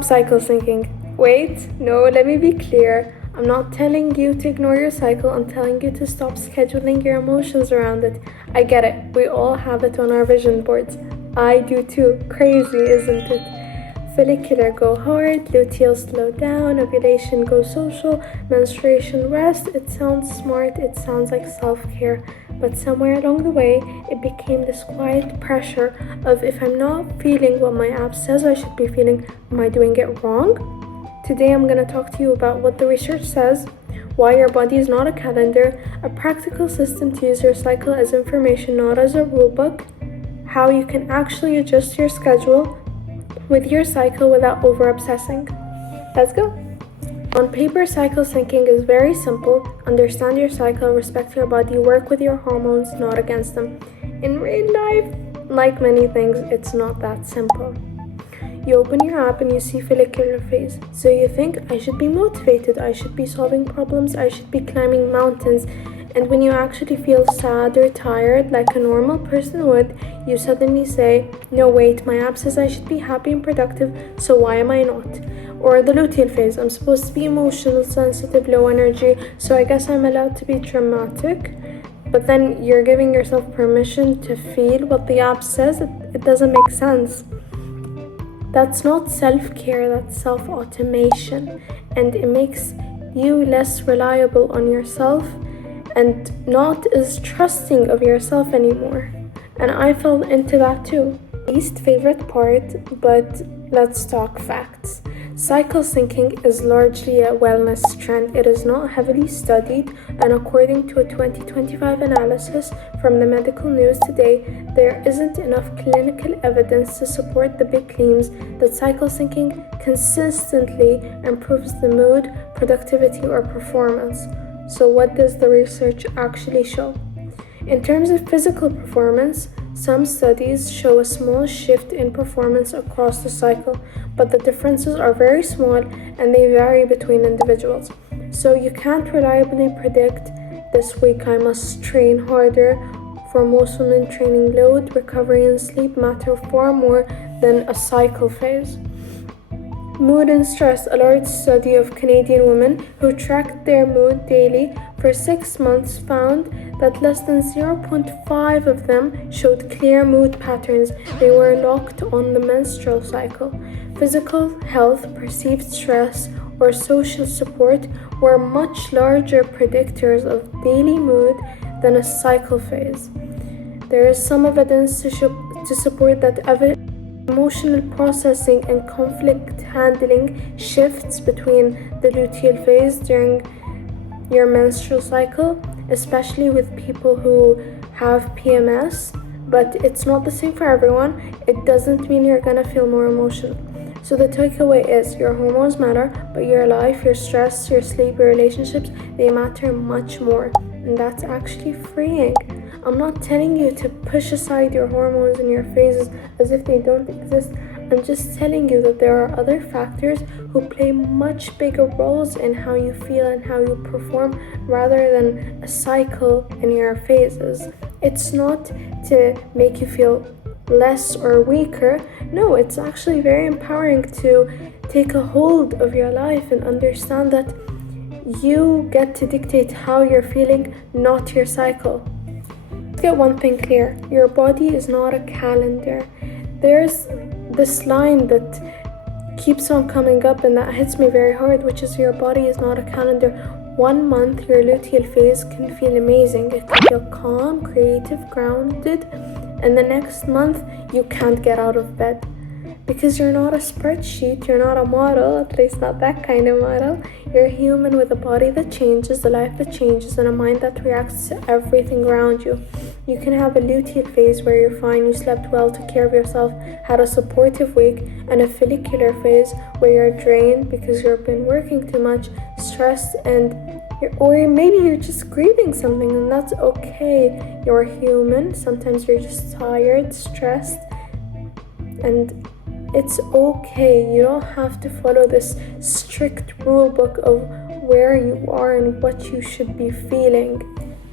Cycle syncing. Wait, no, let me be clear. I'm not telling you to ignore your cycle, I'm telling you to stop scheduling your emotions around it. I get it, we all have it on our vision boards. I do too. Crazy, isn't it? Follicular go hard, luteal slow down, ovulation go social, menstruation rest. It sounds smart, it sounds like self-care. But somewhere along the way, it became this quiet pressure of if I'm not feeling what my app says I should be feeling, am I doing it wrong? Today I'm going to talk to you about what the research says, why your body is not a calendar, a practical system to use your cycle as information, not as a rulebook, how you can actually adjust your schedule with your cycle without over-obsessing. Let's go! On paper, cycle syncing is very simple. Understand your cycle, respect your body, work with your hormones, not against them. In real life, like many things, it's not that simple. You open your app and you see follicular phase. So you think, I should be motivated, I should be solving problems, I should be climbing mountains. And when you actually feel sad or tired, like a normal person would, you suddenly say, no wait, my app says I should be happy and productive, so why am I not? Or the luteal phase, I'm supposed to be emotional, sensitive, low energy, so I guess I'm allowed to be dramatic. But then you're giving yourself permission to feel what the app says. It doesn't make sense. That's not self-care, that's self-automation. And it makes you less reliable on yourself and not as trusting of yourself anymore. And I fell into that too. Least favorite part, but let's talk facts. Cycle syncing is largely a wellness trend. It is not heavily studied, and according to a 2025 analysis from the Medical News Today, there isn't enough clinical evidence to support the big claims that cycle syncing consistently improves the mood, productivity, or performance. So what does the research actually show? In terms of physical performance, some studies show a small shift in performance across the cycle, but the differences are very small and they vary between individuals. So you can't reliably predict this week I must train harder. For most women, training load, recovery, and sleep matter far more than a cycle phase. Mood and stress. A large study of Canadian women who tracked their mood daily for 6 months found that less than 0.5 of them showed clear mood patterns. They were locked on the menstrual cycle. Physical health, perceived stress, or social support were much larger predictors of daily mood than a cycle phase. There is some evidence to support that emotional processing and conflict handling shifts between the luteal phase during your menstrual cycle, especially with people who have PMS, but it's not the same for everyone. It doesn't mean you're gonna feel more emotional. So the takeaway is your hormones matter, but your life, your stress, your sleep, your relationships, they matter much more. And that's actually freeing. I'm not telling you to push aside your hormones and your phases as if they don't exist. I'm just telling you that there are other factors who play much bigger roles in how you feel and how you perform rather than a cycle in your phases. It's not to make you feel less or weaker. No, it's actually very empowering to take a hold of your life and understand that you get to dictate how you're feeling, not your cycle. Let's get one thing clear. Your body is not a calendar. There's this line that keeps on coming up and that hits me very hard, which is your body is not a calendar. 1 month your luteal phase can feel amazing. It can feel calm, creative, grounded, and the next month you can't get out of bed. Because you're not a spreadsheet, you're not a model, at least not that kind of model. You're a human with a body that changes, a life that changes, and a mind that reacts to everything around you. You can have a luteal phase where you're fine, you slept well, took care of yourself, had a supportive week, and a follicular phase where you're drained because you've been working too much, stressed, or maybe you're just grieving something, and that's okay. You're human. Sometimes you're just tired, stressed, and it's okay. You don't have to follow this strict rule book of where you are and what you should be feeling.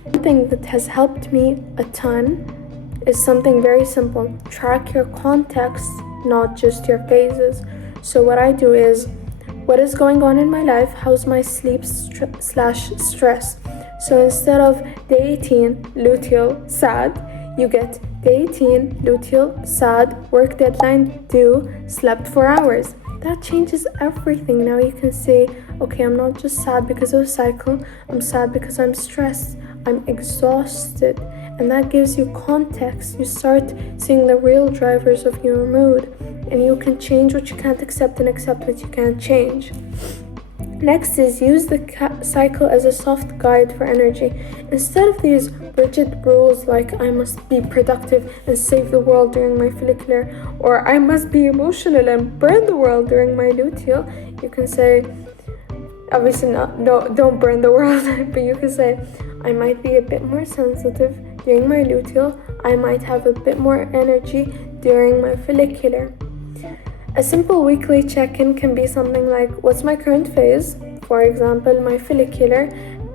Something that has helped me a ton is something very simple. Track your context, not just your phases. So what I do is, what is going on in my life? How's my sleep slash stress? So instead of day 18, luteal, sad, you get day 18, luteal, sad, work deadline due, slept 4 hours. That changes everything. Now you can say, okay, I'm not just sad because of cycle, I'm sad because I'm stressed, I'm exhausted. And that gives you context. You start seeing the real drivers of your mood, and you can change what you can't accept and accept what you can't change. Next is use the cycle as a soft guide for energy. Instead of these rigid rules like I must be productive and save the world during my follicular, or I must be emotional and burn the world during my luteal, you can say, obviously don't burn the world, but you can say, I might be a bit more sensitive during my luteal, I might have a bit more energy during my follicular. A simple weekly check-in can be something like, what's my current phase? For example, my follicular.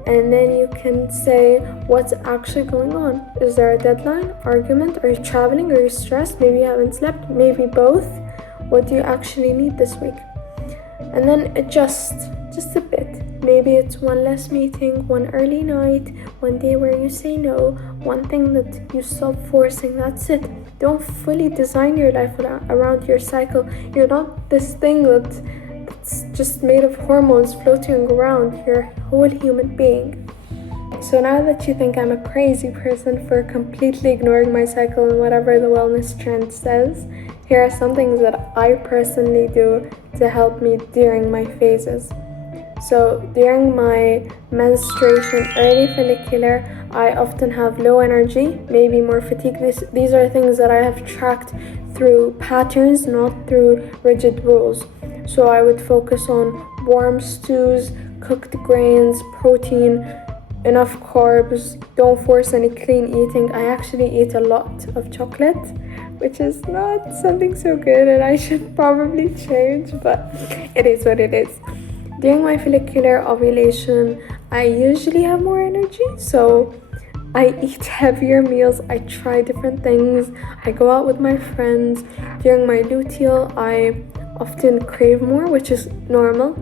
And then you can say, what's actually going on? Is there a deadline, argument? Are you traveling? Are you stressed? Maybe you haven't slept? Maybe both? What do you actually need this week? And then adjust just a bit. Maybe it's one less meeting, one early night, one day where you say no, one thing that you stop forcing, that's it. Don't fully design your life around your cycle. You're not this thing that's just made of hormones floating around. You're a whole human being. So now that you think I'm a crazy person for completely ignoring my cycle and whatever the wellness trend says, here are some things that I personally do to help me during my phases. So during my menstruation, early follicular, I often have low energy, maybe more fatigue. These are things that I have tracked through patterns, not through rigid rules. So I would focus on warm stews, cooked grains, protein, enough carbs, don't force any clean eating. I actually eat a lot of chocolate, which is not something so good and I should probably change, but it is what it is. During my follicular ovulation, I usually have more energy, so I eat heavier meals, I try different things, I go out with my friends. During my luteal, I often crave more, which is normal.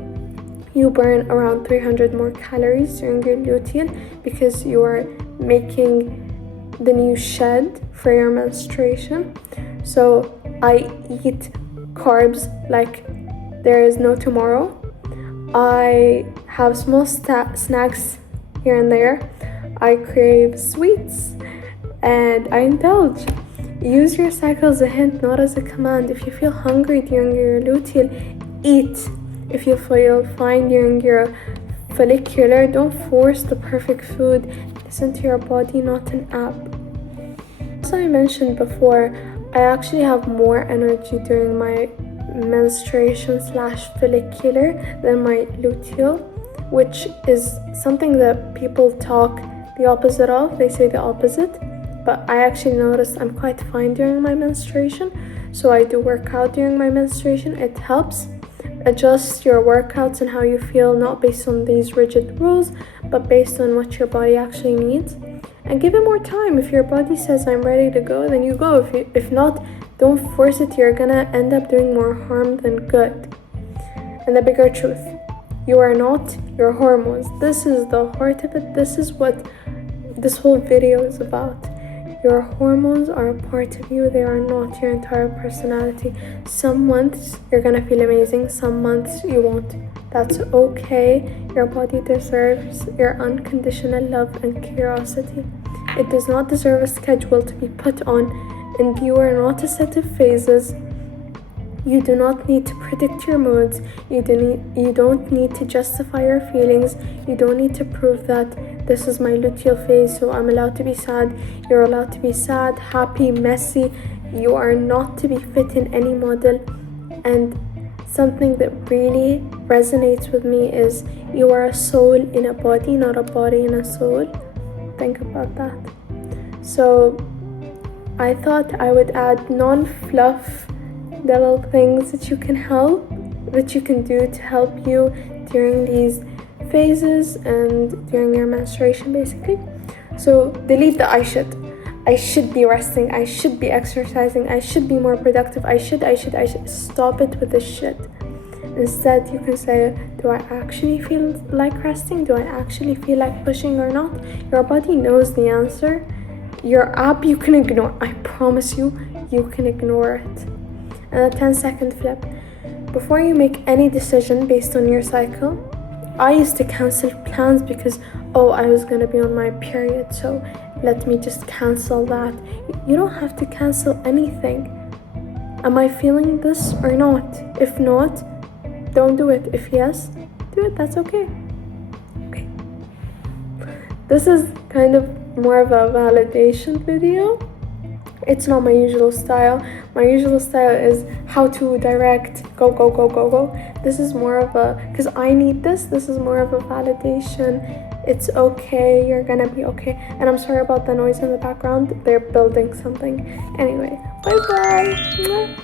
You burn around 300 more calories during your luteal because you are making the new shed for your menstruation. So I eat carbs like there is no tomorrow. I have small snacks here and there. I crave sweets and I indulge. Use your cycle as a hint, not as a command. If you feel hungry during your luteal, eat. If you feel fine during your follicular, don't force the perfect food. Listen to your body, not an app. As I mentioned before, I actually have more energy during my menstruation / follicular than my luteal, which is something that people talk the opposite of. They say the opposite, but I actually noticed I'm quite fine during my menstruation, so I do work out during my menstruation. It helps. Adjust your workouts and how you feel, not based on these rigid rules, but based on what your body actually needs. And give it more time. If your body says I'm ready to go, then you go. If not, don't force it. You're gonna end up doing more harm than good. And the bigger truth, you are not your hormones. This is the heart of it. This is what this whole video is about. Your hormones are a part of you. They are not your entire personality. Some months you're gonna feel amazing, some months you won't. That's okay. Your body deserves your unconditional love and curiosity. It does not deserve a schedule to be put on, and you are not a set of phases. You do not need to predict your moods. You don't need to justify your feelings. You don't need to prove that this is my luteal phase, so I'm allowed to be sad. You're allowed to be sad, happy, messy. You are not to be fit in any model. And something that really resonates with me is you are a soul in a body, not a body in a soul. Think about that. So I thought I would add non-fluff little things that you can do to help you during these phases and during your menstruation, basically. So delete the I should. I should be resting, I should be exercising, I should be more productive, I should. Stop it with this shit. Instead, you can say, do I actually feel like resting? Do I actually feel like pushing or not? Your body knows the answer. Your app you can ignore. I promise you, you can ignore it. And a 10-second flip. Before you make any decision based on your cycle, I used to cancel plans because, I was gonna be on my period, so let me just cancel that. You don't have to cancel anything. Am I feeling this or not? If not, don't do it. If yes, do it. That's okay. Okay. This is kind of more of a validation video. It's not my usual style. My usual style is how to direct, go. This is more of because I need this. This is more of a validation. It's okay. You're gonna be okay. And I'm sorry about the noise in the background. They're building something. Anyway, bye.